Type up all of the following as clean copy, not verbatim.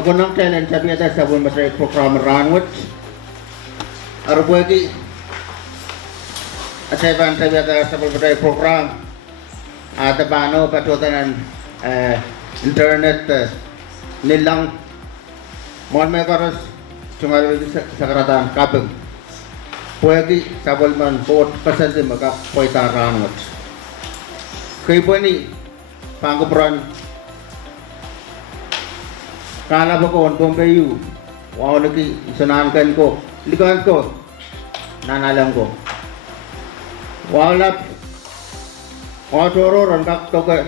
Ako nang kailan sabi ata sa buwan masay program ranwat. Arbuagi. Asay ban sabi ata sa buwan masay program. Ata bano patutan internet nilang mon may karos sumalwi sa karatan kapag. Puwagi sa bulman bot pasansin maka poita ranwat. Kay bani pangkupran kala ba ko Pohnpei yu wow lagi isanangkan ko likahan ko nanalang ko walap otoro ron kakto ka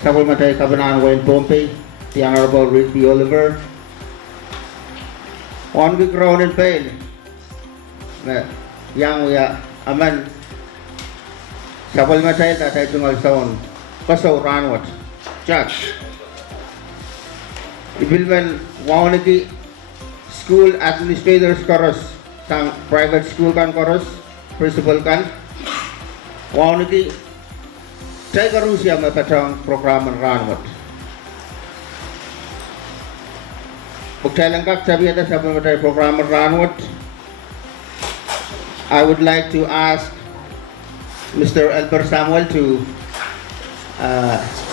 sabol matay kabanaan ko in Pohnpei the Honorable Rick B. Oliver on the ground and pain yang ya aman sabol matay tatay tungal saon kasaw ranwat judge Ibilman wawanagi school administrators koros sang private school kan koros principal kan wawanagi saya karusia mapatang program ranwat Pagkailan kak sabi ata sa pagkailan program ranwat I would like to ask Mr. Elber Samuel to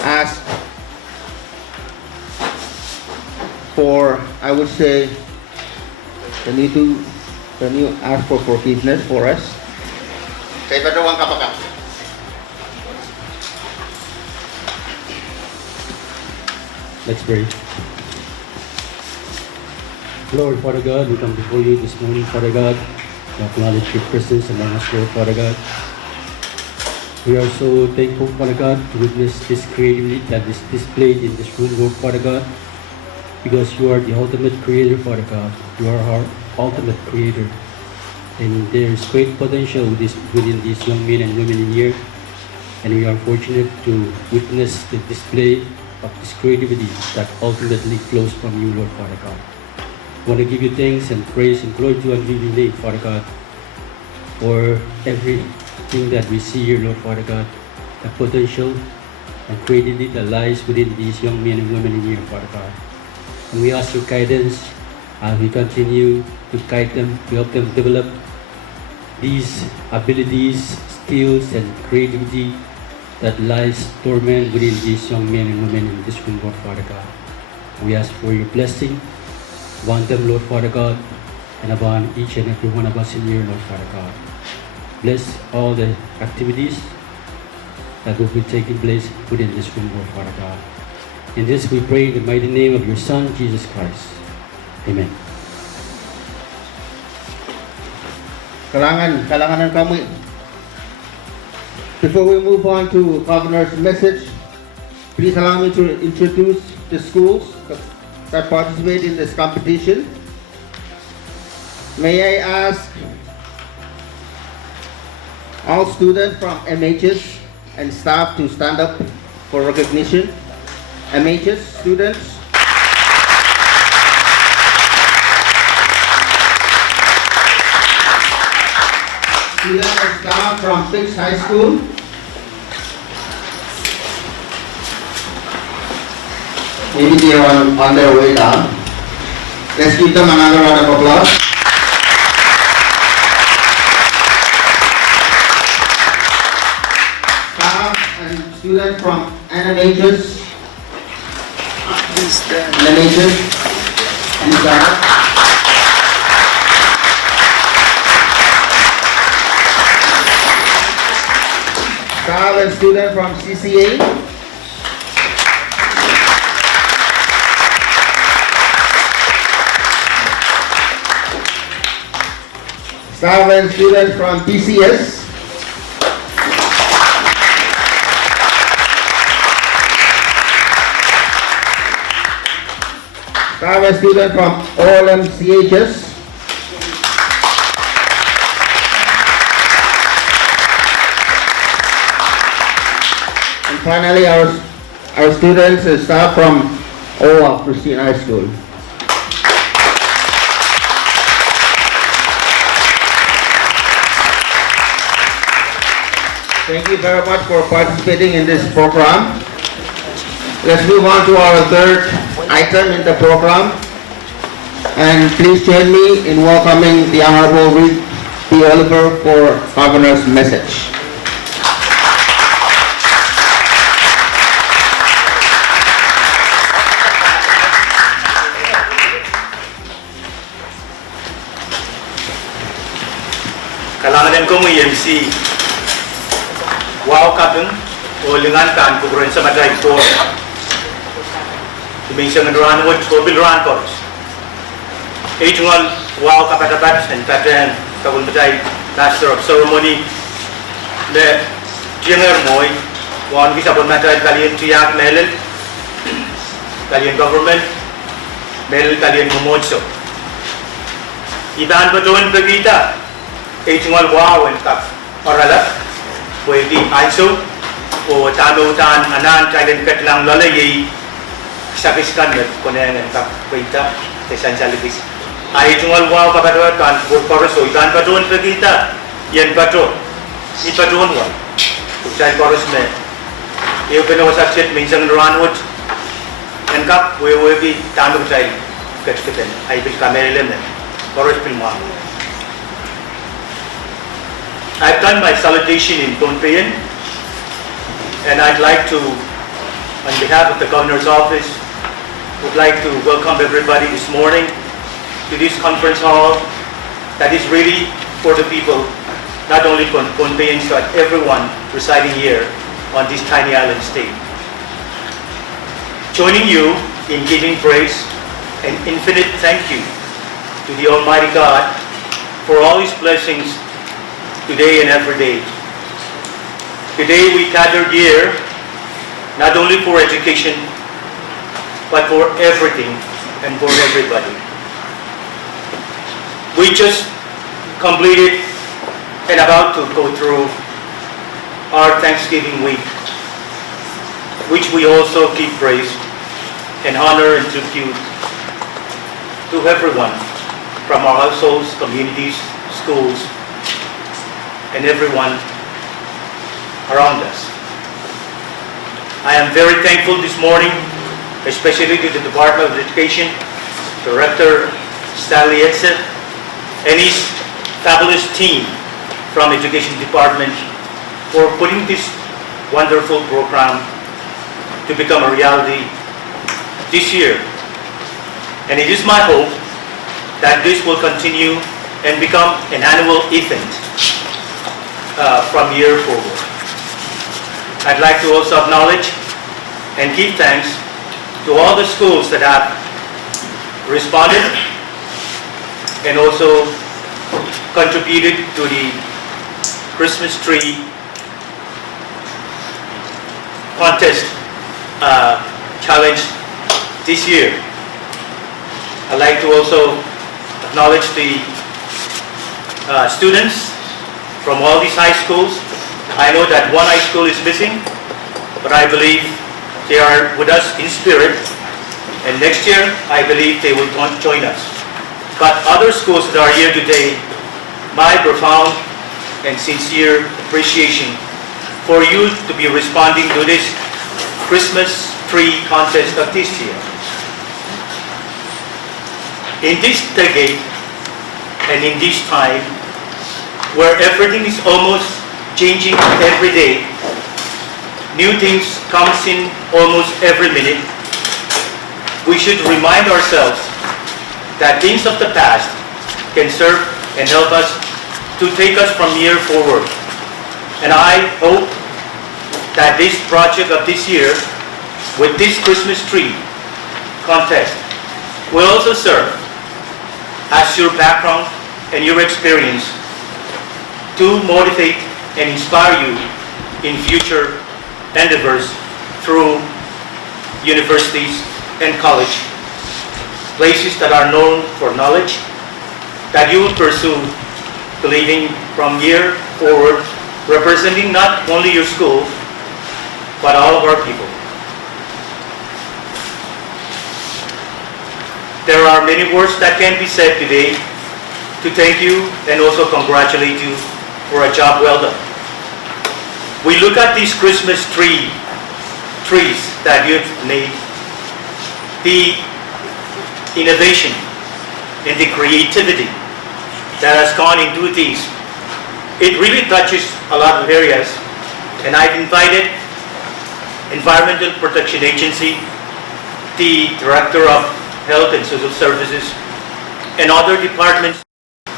ask for, I would say, can you ask for forgiveness for us? Kay padawang kapaka. Let's pray. Lord, Father God, we come before you this morning, Father God, to acknowledge your presence among us, Lord, Father God. We are so thankful, Father God, to witness this creativity that is displayed in this room, Lord, Father God. Because you are the ultimate creator, Father God. You are our ultimate creator. And there is great potential within these young men and women in here. And we are fortunate to witness the display of this creativity that ultimately flows from you, Lord, Father God. I want to give you thanks and praise and glory to and give you name, Father God, for everything that we see here, Lord, Father God. The potential and creativity that lies within these young men and women in here, Father God. And we ask your guidance as we continue to guide them, to help them develop these abilities, skills, and creativity that lies dormant within these young men and women in this room, Lord Father God. We ask for your blessing upon them, Lord Father God, and upon each and every one of us in here, Lord Father God. Bless all the activities that will be taking place within this room, Lord Father God. In this we pray in the mighty name of your Son, Jesus Christ. Amen. Kalangan ng kami. Before we move on to Governor's message, please allow me to introduce the schools that participate in this competition. May I ask all students from MHS and staff to stand up for recognition. MHS students. Students and staff from Fix High School. Maybe they are on their way down. Let's give them another round of applause. Staff and students from NMHS. NMHS. And staff. Staff and students from CCA. Staff and students from PCS. Staff and students from OLMCHS. And finally, our students and staff from OWA Christian High School. Thank you very much for participating in this program. Let's move on to our third item in the program. And please join me in welcoming the Honorable Reed P. Oliver for Governor's message. Kalangan ko mo EMC. Wow kapeng o lingantan kuburan sa maday ko. Dimension ngeran wot ko bilran ko. Ejungal wow kapatabat and pattern kabul maday master of ceremony le jenger moy wan bisa bon maday kalian tiyak melel kalian government melel kalian momotso. Iban betuan begitu. Ejungal wow and kap orala pwede aiso o talutan anan kailan katlang lalay sakiskan met kunen kap pwita tesan salibis ay ejungal wow kapatawat kan poroso iban betuan begitu yan betul ipadun wa ucai poros me eu peno sakset minsang ranwot and kap we be talu ucai keten ay bil kamelem poros pilma. I've done my salutation in Pohnpei, and I'd like to, on behalf of the Governor's Office, would like to welcome everybody this morning to this conference hall that is really for the people, not only Pohnpeians, but everyone residing here on this tiny island state. Joining you in giving praise and infinite thank you to the Almighty God for all His blessings today and every day. Today we gathered here not only for education, but for everything and for everybody. We just completed and about to go through our Thanksgiving week, which we also give praise and honor and tribute to everyone from our households, communities, schools, and everyone around us. I am very thankful this morning, especially to the Department of Education, Director Stanley Edson, and his fabulous team from Education Department for putting this wonderful program to become a reality this year. And it is my hope that this will continue and become an annual event from here forward. I'd like to also acknowledge and give thanks to all the schools that have responded and also contributed to the Christmas tree contest challenge this year. I'd like to also acknowledge the students from all these high schools. I know that one high school is missing, but I believe they are with us in spirit, and next year I believe they will join us. But other schools that are here today, my profound and sincere appreciation for you to be responding to this Christmas tree contest of this year. In this decade and in this time, where everything is almost changing every day, new things comes in almost every minute, we should remind ourselves that things of the past can serve and help us to take us from here forward. And I hope that this project of this year, with this Christmas tree contest, will also serve as your background and your experience to motivate and inspire you in future endeavors through universities and college, places that are known for knowledge, that you will pursue, believing from here forward, representing not only your school, but all of our people. There are many words that can be said today to thank you and also congratulate you for a job well done. We look at these Christmas trees that you've made the innovation and the creativity that has gone into these. It really touches a lot of areas, and I've invited Environmental Protection Agency, the Director of Health and Social Services, and other departments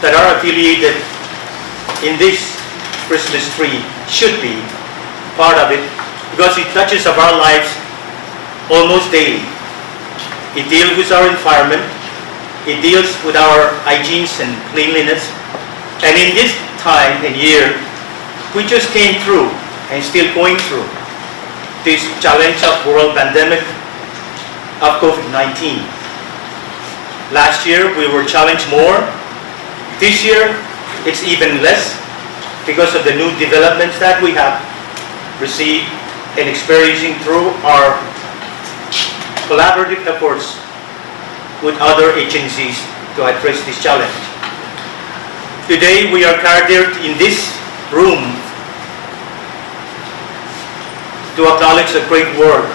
that are affiliated in this Christmas tree should be part of it, because it touches of our lives almost daily. It deals with our environment, it deals with our hygiene and cleanliness, and in this time and year, we just came through and still going through this challenge of world pandemic of COVID-19. Last year, we were challenged more. This year, it's even less because of the new developments that we have received and experiencing through our collaborative efforts with other agencies to address this challenge. Today, we are gathered in this room to acknowledge the great work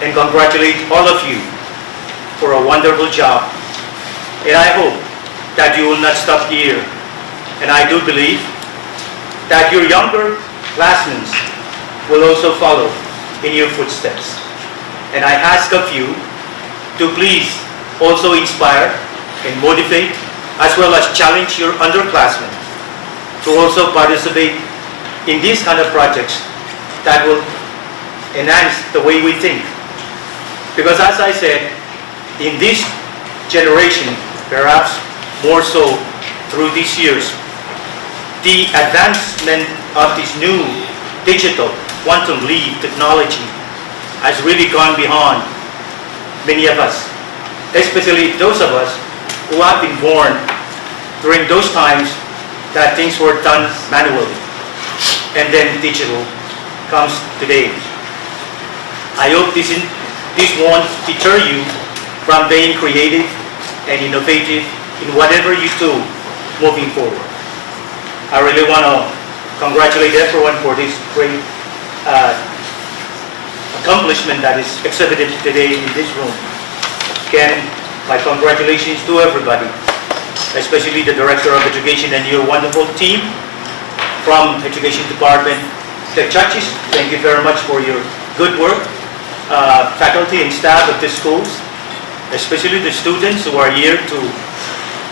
and congratulate all of you for a wonderful job. And I hope that you will not stop here. And I do believe that your younger classmates will also follow in your footsteps. And I ask of you to please also inspire and motivate, as well as challenge your underclassmen to also participate in these kind of projects that will enhance the way we think. Because as I said, in this generation, perhaps more so through these years, the advancement of this new digital quantum leap technology has really gone beyond many of us, especially those of us who have been born during those times that things were done manually, and then digital comes today. I hope this won't deter you from being creative and innovative in whatever you do moving forward. I really want to congratulate everyone for this great accomplishment that is exhibited today in this room. Again, my congratulations to everybody, especially the Director of Education and your wonderful team from Education Department. The judges, thank you very much for your good work. Faculty and staff of the schools, especially the students who are here to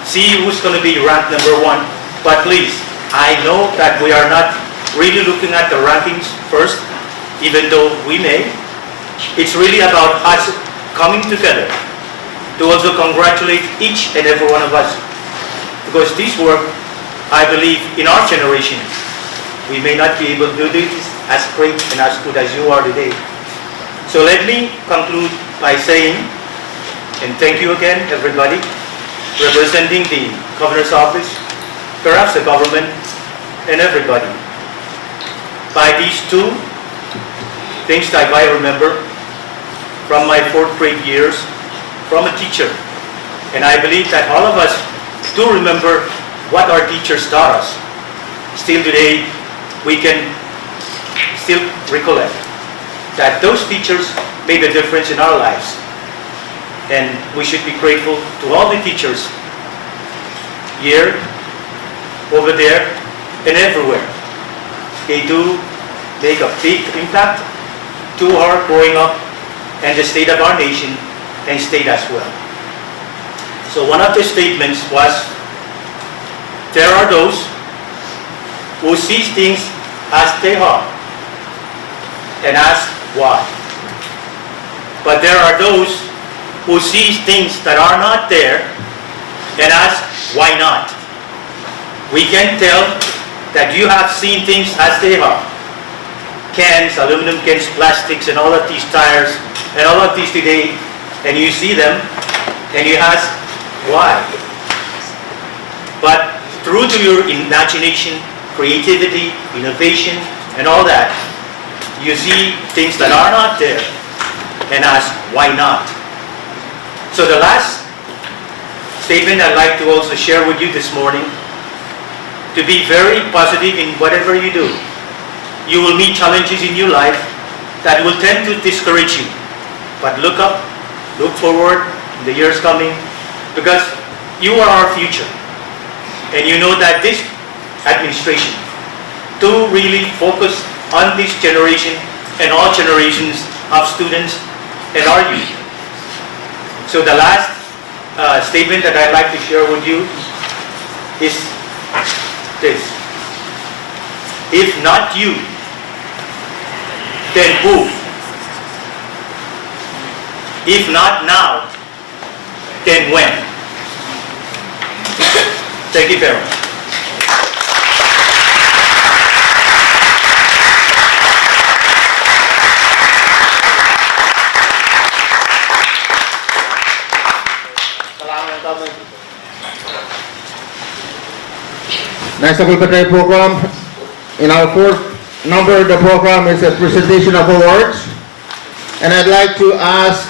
see who's going to be ranked #1. But please, I know that we are not really looking at the rankings first, even though we may. It's really about us coming together to also congratulate each and every one of us. Because this work, I believe, in our generation, we may not be able to do this as great and as good as you are today. So let me conclude by saying, and thank you again, everybody, representing the Governor's Office, perhaps the government, and everybody. By these two things that I remember from my 4th grade years, from a teacher. And I believe that all of us do remember what our teachers taught us. Still today, we can still recollect that those teachers made a difference in our lives. And we should be grateful to all the teachers here, over there, and everywhere. They do make a big impact to our growing up and the state of our nation and state as well. So one of the statements was, there are those who see things as they are and ask why. But there are those who see things that are not there and ask why not. We can tell that you have seen things as they are. Cans, aluminum cans, plastics, and all of these tires, and all of these today, and you see them, and you ask why. But through to your imagination, creativity, innovation, and all that, you see things that are not there and ask, why not? So the last statement I'd like to also share with you this morning, to be very positive in whatever you do. You will meet challenges in your life that will tend to discourage you. but look up, look forward in the years coming, because you are our future. And you know that this administration to really focus on this generation and all generations of students and our youth. So the last statement that I'd like to share with you is this. If not you, then who? If not now, then when? Thank you very much. Next supplementary program, in our fourth number of the program is a presentation of awards. And I'd like to ask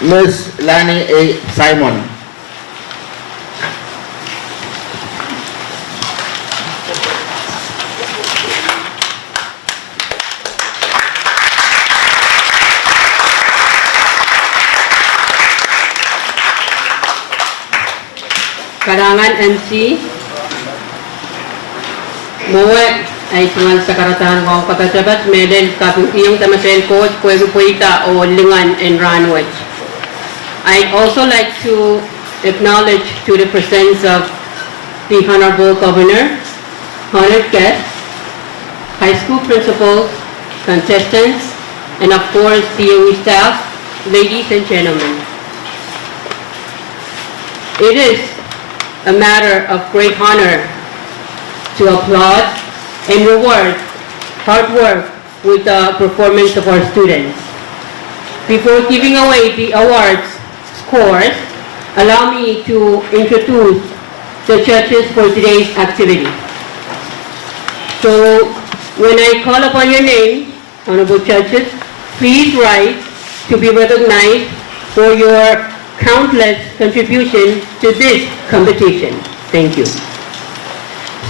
Ms. Lani A. Simon. Karangan MC Moe ay sungan sa karatahan ko katasabat medal kapung iyong tamasen coach kuwego puita o lingan and runway. I'd also like to acknowledge to the presence of the Honorable Governor, honored guests, high school principals, contestants, and of course DOE staff, ladies and gentlemen. It is a matter of great honor to applaud and reward hard work with the performance of our students. Before giving away the awards scores, allow me to introduce the judges for today's activity. So, when I call upon your name, honorable judges, please rise to be recognized for your countless contribution to this competition. Thank you.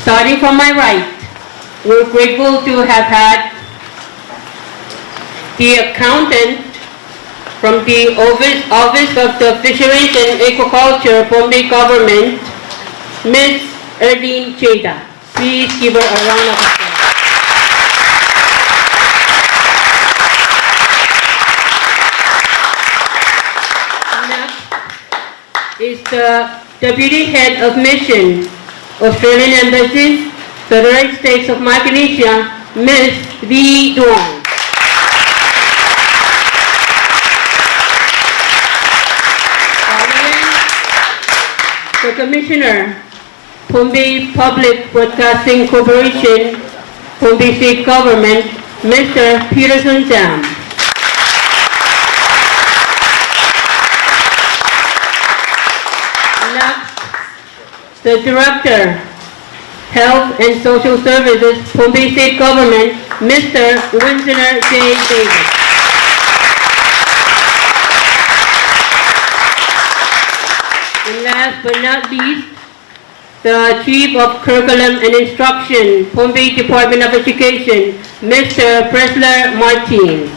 Starting from my right, we're grateful to have had the accountant from the Office of the Fisheries and Aquaculture, Pohnpei Government, Ms. Erlene Cheda. Please give her a round of applause. Is the Deputy Head of Mission, Australian Embassy, Federal States of Micronesia, Ms. V. Duan. Following, the Commissioner, Pohnpei Public Broadcasting Corporation, Pohnpei State Government, Mr. Peterson Zam. The Director, Health and Social Services, Pohnpei State Government, Mr. Winsor J. Davis. And last but not least, the Chief of Curriculum and Instruction, Pohnpei Department of Education, Mr. Presler Martin.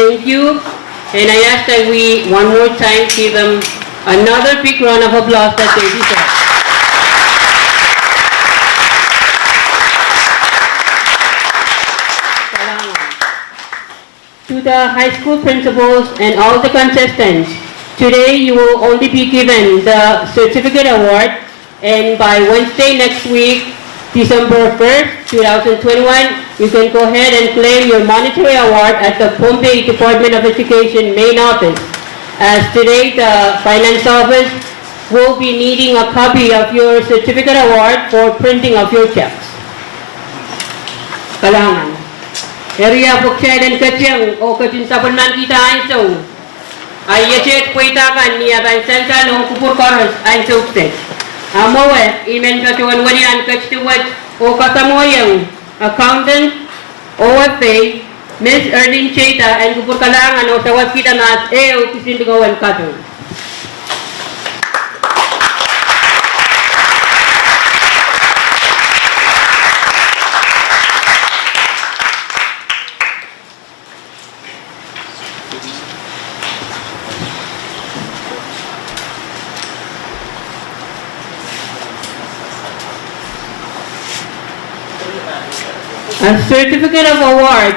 Thank you, and I ask that we, one more time, give them another big round of applause that they deserve. To the high school principals and all the contestants, today you will only be given the certificate award, and by Wednesday next week, December 1st, 2021, you can go ahead and claim your monetary award at the Pohnpei Department of Education main office. As today, the finance office will be needing a copy of your certificate award for printing of your checks. Kalangan. Area Bukshad and Kachang o Kachinsapan man kita ay so. Ay yachet puitakan niya bansansan o kupur koros ay sukses. Amowe, imen katuan wanian kachtuwat o katamoyang accountant, OFA, Ms. Erlene Cheda, and kupur kalangan o tawag kita na as EO kisindigawan kato. A certificate of award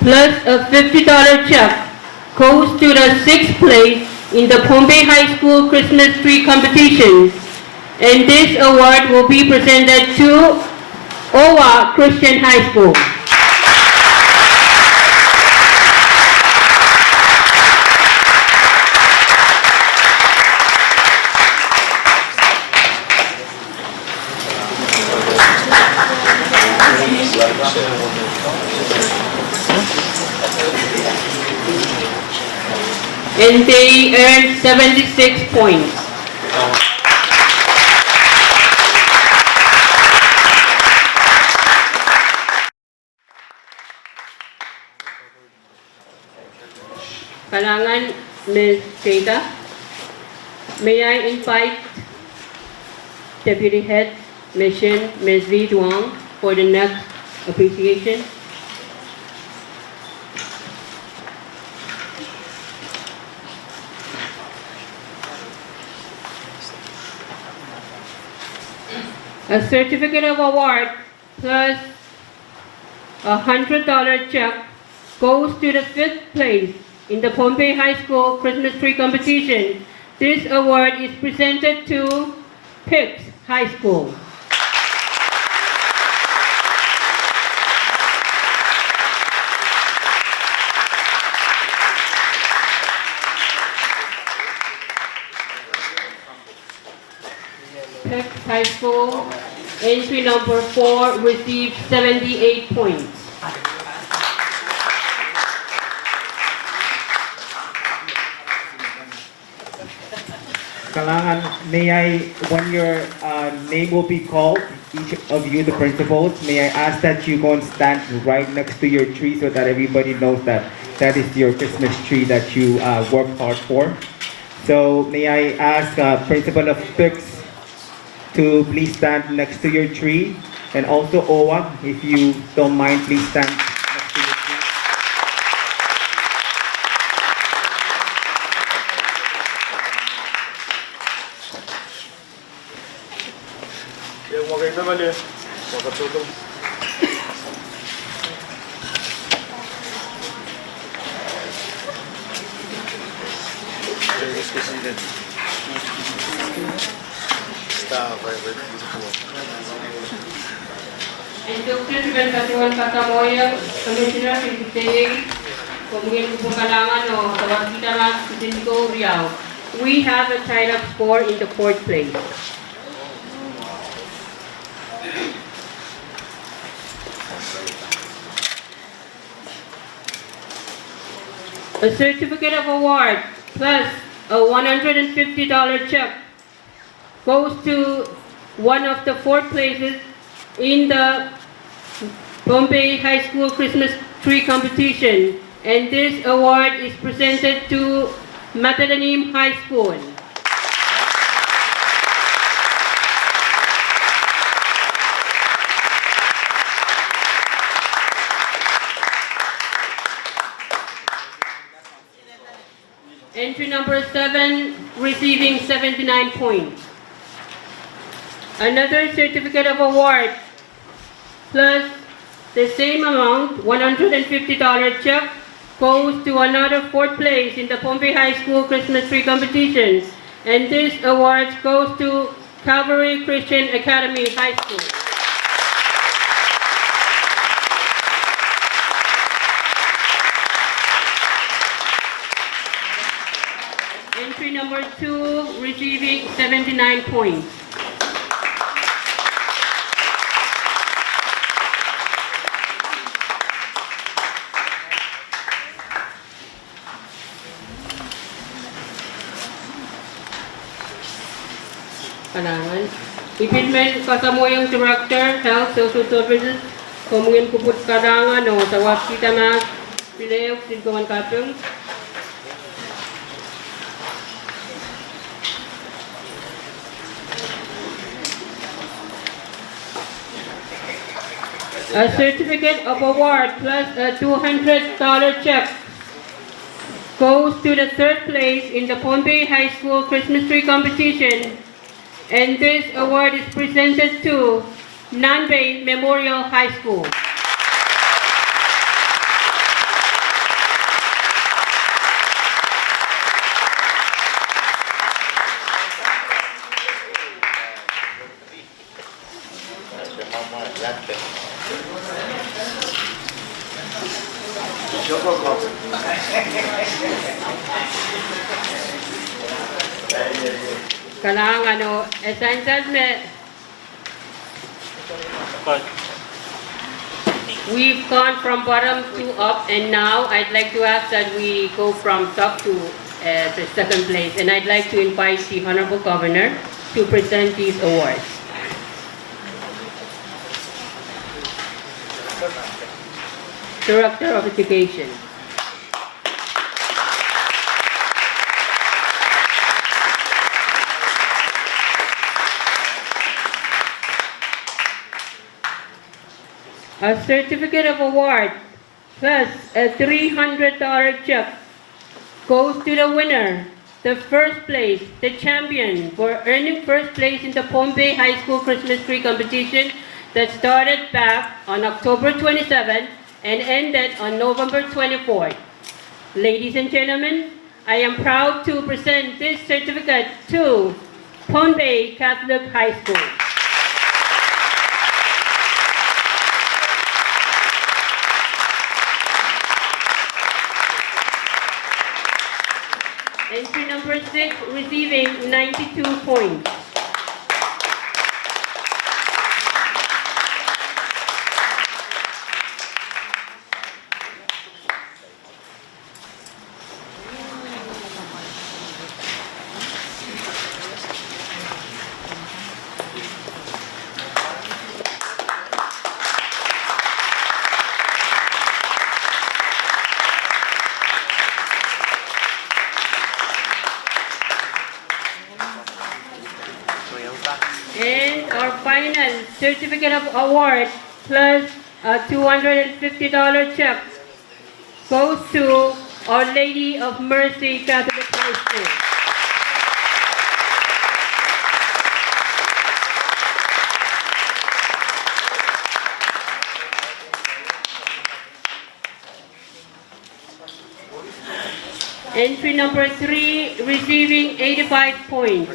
plus a $50 check goes to the 6th place in the Pohnpei High School Christmas tree competition. And this award will be presented to Owa Christian High School. And they earned 76 points. Kalangan, Ms. Jada, may I invite Deputy Head Mission, Ms. V. Duong, for the next appreciation? A certificate of award plus a $100 check goes to the 5th place in the Pohnpei High School Christmas tree competition. This award is presented to Pips High School. Pips High School, entry number 4, received 78 points. Kalangan, may I, when your name will be called, each of you, the principals, may I ask that you go and stand right next to your tree so that everybody knows that that is your Christmas tree that you worked hard for. So may I ask Principal of Pix to please stand next to your tree, and also Owa, if you don't mind, please stand next to your tree. Instruction dengan Katuan Katamoya, Commissioner Secretary, Pemungin Kalangan o Tawag kita lang Sindigo Riau. We have a tied-up score in the 4th place. A certificate of award plus a $150 check goes to one of the 4th places in the Pohnpei High School Christmas tree competition, and this award is presented to Matadanim High School. Entry number 7, receiving 79 points. Another certificate of award plus the same amount, $150 check, goes to another 4th place in the Pohnpei High School Christmas tree competition. And this award goes to Calvary Christian Academy High School. Entry number 2, receiving 79 points. Kalangan. Ipinmen kasamo yung Director, Health, Social Services, kumungin kuput kalangan o tawag kita na pileok sintuman kapyung. A certificate of award plus a $200 check goes to the 3rd place in the Pohnpei High School Christmas tree competition. And this award is presented to Nanbay Memorial High School. Kailangan essentials But we've gone from bottom to up, and now I'd like to ask that we go from top to the second place, and I'd like to invite the Honorable Governor to present these awards. Director of Education. A certificate of award plus a $300 check goes to the winner, the first place, the champion for earning first place in the Pohnpei High School Christmas tree competition that started back on October 27th and ended on November 24th. Ladies and gentlemen, I am proud to present this certificate to Pohnpei Catholic High School. Entry number 6 receiving 92 points. And our final certificate of award plus a $250 check goes to Our Lady of Mercy Catholic High School. Entry number 3 receiving 85 points.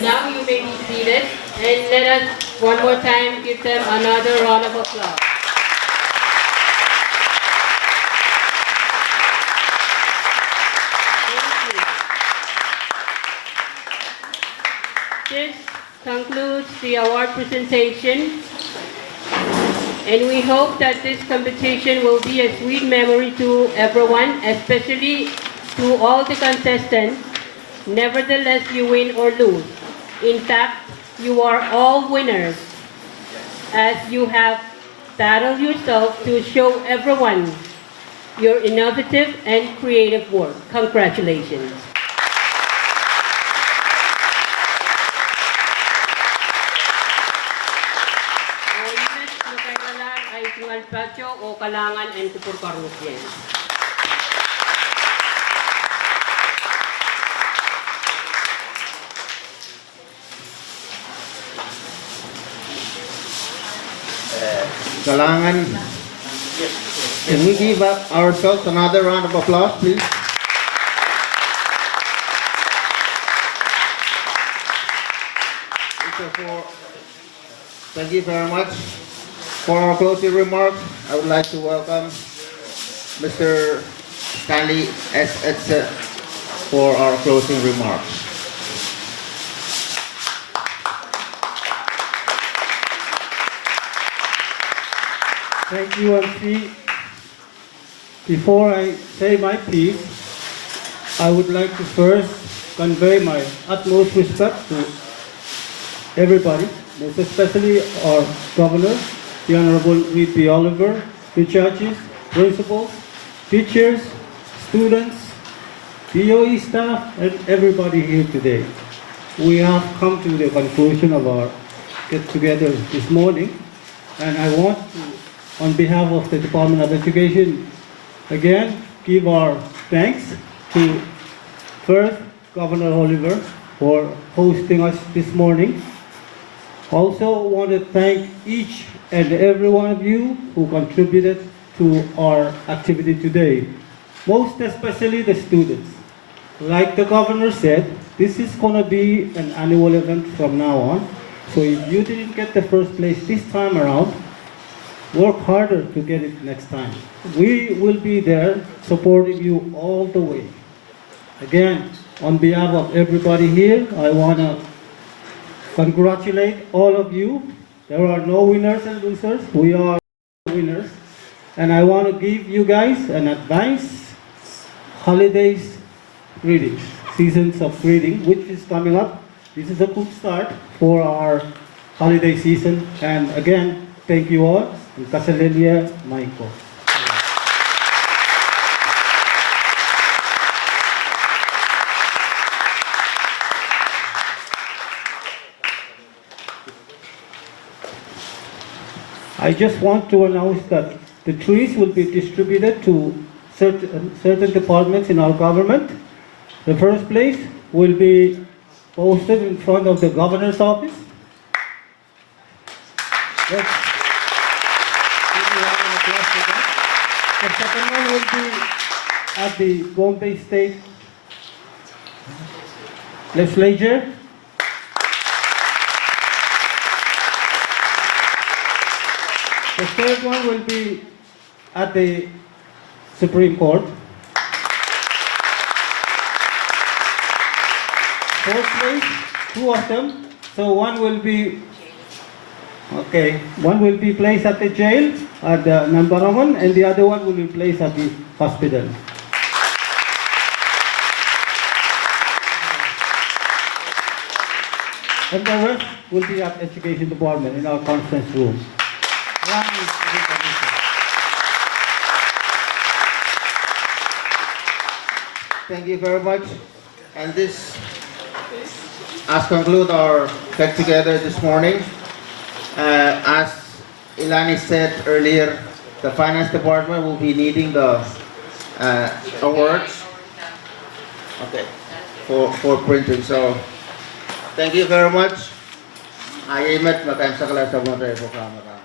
Now you may be seated, and let us one more time give them another round of applause. Thank you. This concludes the award presentation, and we hope that this competition will be a sweet memory to everyone, especially to all the contestants. Nevertheless, you win or lose. In fact, you are all winners, as you have battled yourself to show everyone your innovative and creative work. Congratulations. O imes na kailangan ay Tingal Patio o Kalangan and Tupur Carnosian. Kalangan, can we give up ourselves another round of applause, please? Thank you very much. For our closing remarks, I would like to welcome Mr. Stanley S. Etze for our closing remarks. Thank you, MC. Before I say my piece, I would like to first convey my utmost respect to everybody, most especially our governor, the Honorable Reed B. Oliver, the judges, principals, teachers, students, DOE staff, and everybody here today. We have come to the conclusion of our get-together this morning, and I want to, on behalf of the Department of Education, again, give our thanks to first Governor Oliver for hosting us this morning. Also want to thank each and every one of you who contributed to our activity today, most especially the students. Like the governor said, this is going to be an annual event from now on. So if you didn't get the first place this time around, work harder to get it next time. We will be there supporting you all the way. Again, on behalf of everybody here, I want to congratulate all of you. There are no winners and losers. We are winners. And I want to give you guys an advance holidays greetings, seasons of greeting, which is coming up. This is a good start for our holiday season. And again, thank you all. Kasalelia Maiko. I just want to announce that the trees will be distributed to certain departments in our government. The first place will be posted in front of the governor's office. The second one will be at the Pohnpei State Legislature. The third one will be at the Supreme Court. Fourth place, two of them. So one will be placed at the jail at the Nambarangan, and the other one will be placed at the hospital. And the rest will be at Education Department in our conference room. Thank you very much. And this as conclude our get together this morning. As Ilani said earlier, the finance department will be needing the awards, okay, for printing. So thank you very much. Ayamet, matayang sa kalasabon tayo po kamera.